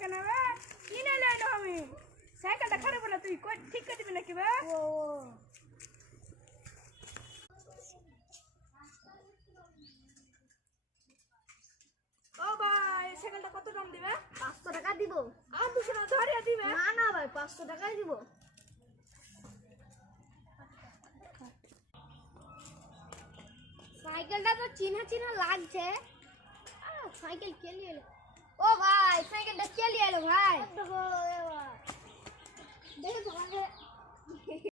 কেন বে কিনে লইলো আমি সাইকেলটা খারাপ হলো তুই ঠিক করে দিবি নাকি বে ও ও ভাই সাইকেলটা কত দাম দিবে 500 টাকা দিব। আর 200 টাকা ধরিয়ে দিবে না না ভাই 500 টাকাই দিব। সাইকেলটা তো চিনা চিনা লাগছে। সাইকেল কে নিয়ে এলো? ও ভাই সাইকেলটা কে নিয়ে এলো ভাই? দেখো এবার দেখো